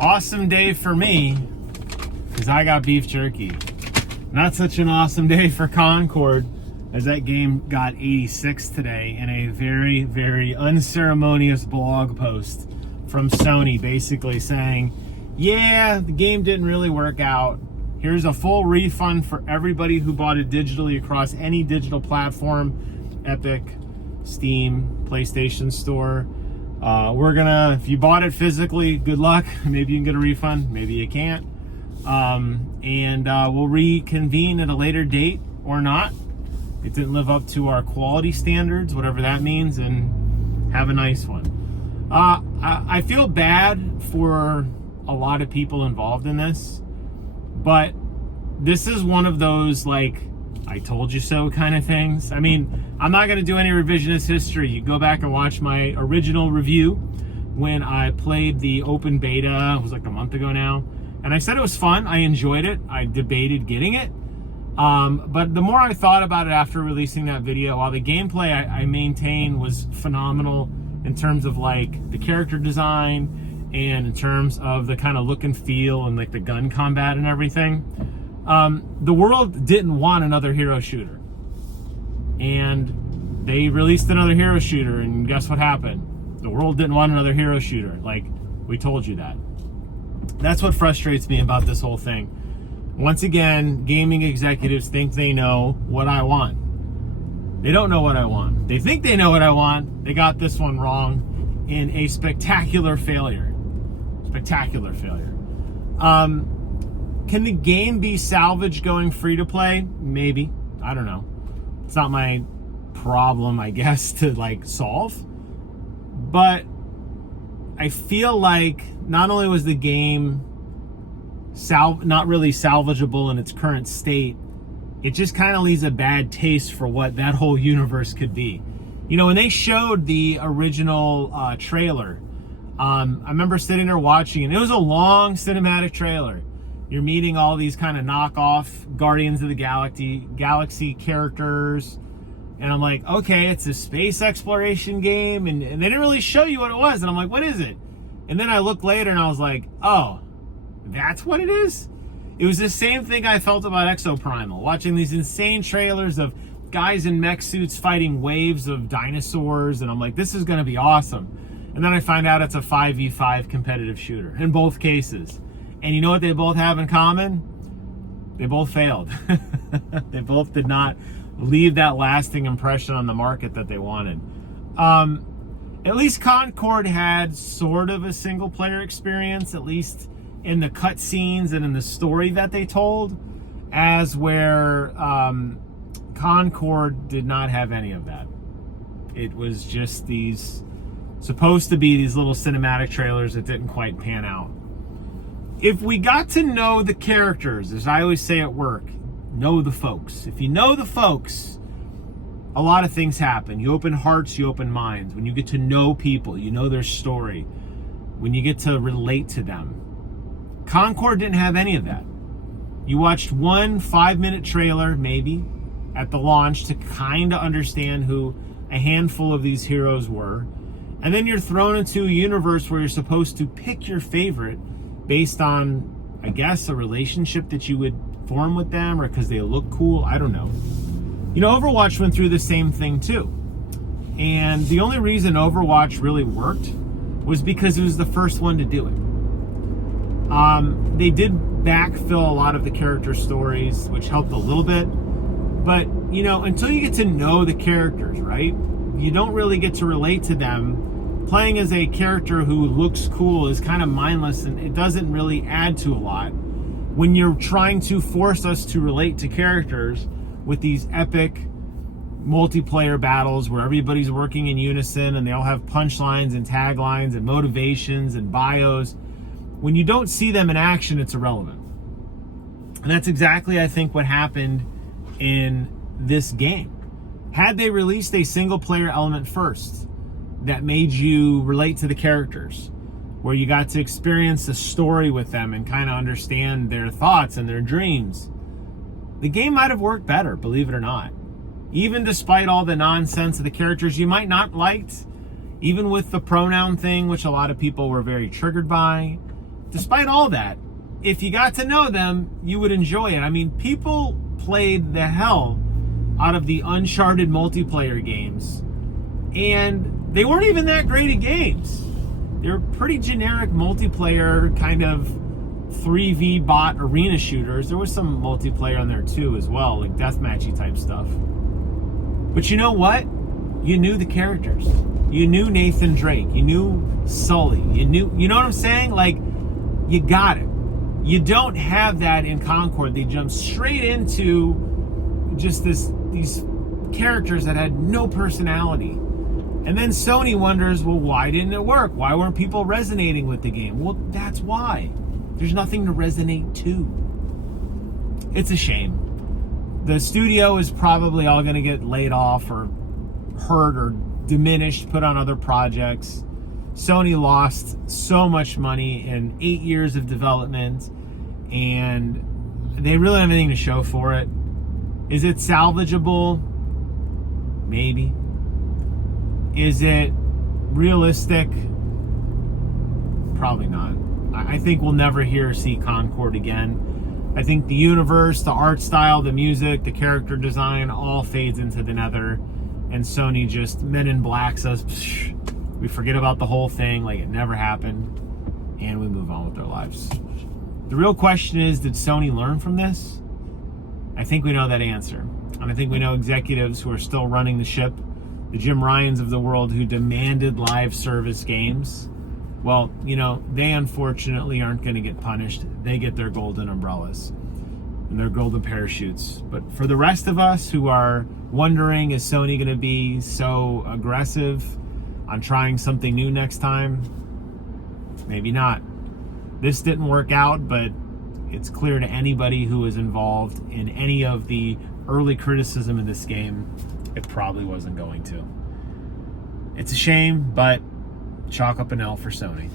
Awesome day for me, because I got beef jerky. Not such an awesome day for Concord, as that game got 86 today in a very, very unceremonious blog post from Sony, basically saying, yeah, the game didn't really work out. Here's a full refund for everybody who bought it digitally across any digital platform, Epic, Steam, PlayStation Store. If you bought it physically, good luck. Maybe you can get a refund, maybe you can't. We'll reconvene at a later date or not. It didn't live up to our quality standards, whatever that means, and have a nice one. I feel bad for a lot of people involved in this, but this is one of those, like, I told you so kind of things. I mean, I'm not going to do any revisionist history. You go back and watch my original review when I played the open beta. It was like a month ago now. And I said it was fun. I enjoyed it. I debated getting it. But the more I thought about it after releasing that video, while the gameplay I maintain was phenomenal in terms of like the character design and in terms of the kind of look and feel and like the gun combat and everything, the world didn't want another hero shooter. And they released another hero shooter, and guess what happened? The world didn't want another hero shooter. Like, we told you that. That's what frustrates me about this whole thing. Once again, gaming executives think they know what I want. They don't know what I want. They think they know what I want. They got this one wrong in a spectacular failure. Spectacular failure. Can the game be salvaged going free to play? Maybe. I don't know. It's not my problem, I guess, to like solve. But I feel like not only was the game not really salvageable in its current state, it just kind of leaves a bad taste for what that whole universe could be. You know, when they showed the original trailer, I remember sitting there watching, and it was a long cinematic trailer. You're meeting all these kind of knockoff Guardians of the Galaxy characters. And I'm like, okay, it's a space exploration game. And they didn't really show you what it was. And I'm like, what is it? And then I looked later and I was like, oh, that's what it is? It was the same thing I felt about Exoprimal, watching these insane trailers of guys in mech suits fighting waves of dinosaurs. And I'm like, this is going to be awesome. And then I find out it's a 5v5 competitive shooter in both cases. And you know what they both have in common? They both failed. They both did not leave that lasting impression on the market that they wanted. At least Concord had sort of a single player experience, at least in the cutscenes and in the story that they told, as where Concord did not have any of that. It was just supposed to be these little cinematic trailers that didn't quite pan out. If we got to know the characters, as I always say at work, know the folks. If you know the folks, a lot of things happen. You open hearts, you open minds. When you get to know people, you know their story. When you get to relate to them. Concord didn't have any of that. You watched one 5-minute trailer, maybe, at the launch to kind of understand who a handful of these heroes were. And then you're thrown into a universe where you're supposed to pick your favorite based on, I guess, a relationship that you would form with them, or because they look cool. I don't know. You know, Overwatch went through the same thing too. And the only reason Overwatch really worked was because it was the first one to do it. They did backfill a lot of the character stories, which helped a little bit. But, you know, until you get to know the characters, right? You don't really get to relate to them. Playing as a character who looks cool is kind of mindless, and it doesn't really add to a lot when you're trying to force us to relate to characters with these epic multiplayer battles where everybody's working in unison and they all have punchlines and taglines and motivations and bios. When you don't see them in action, it's irrelevant. And that's exactly, I think, what happened in this game. Had they released a single player element first that made you relate to the characters, where you got to experience the story with them and kind of understand their thoughts and their dreams, the game might have worked better, believe it or not. Even despite all the nonsense of the characters you might not liked, even with the pronoun thing, which a lot of people were very triggered by, despite all that, if you got to know them, you would enjoy it. I mean, people played the hell out of the Uncharted multiplayer games, and they weren't even that great at games. They were pretty generic multiplayer kind of 3v bot arena shooters. There was some multiplayer on there too as well, like deathmatchy type stuff. But you know what? You knew the characters. You knew Nathan Drake. You knew Sully. You know what I'm saying? Like, you got it. You don't have that in Concord. They jump straight into just these characters that had no personality. And then Sony wonders, well, why didn't it work? Why weren't people resonating with the game? Well, that's why. There's nothing to resonate to. It's a shame. The studio is probably all going to get laid off or hurt or diminished, put on other projects. Sony lost so much money in 8 years of development, and they really don't have anything to show for it. Is it salvageable? Maybe. Is it realistic? Probably not. I think we'll never see Concord again. I think the universe, the art style, the music, the character design all fades into the nether, and Sony just Men in Blacks us. We forget about the whole thing like it never happened, and we move on with our lives. The real question is, did Sony learn from this? I think we know that answer. And I think we know executives who are still running the ship, the Jim Ryans of the world who demanded live service games. Well, they unfortunately aren't going to get punished. They get their golden umbrellas and their golden parachutes. But for the rest of us who are wondering, is Sony going to be so aggressive on trying something new next time? Maybe not. This didn't work out, but it's clear to anybody who was involved in any of the early criticism of this game, it probably wasn't going to. It's a shame, but chalk up an L for Sony.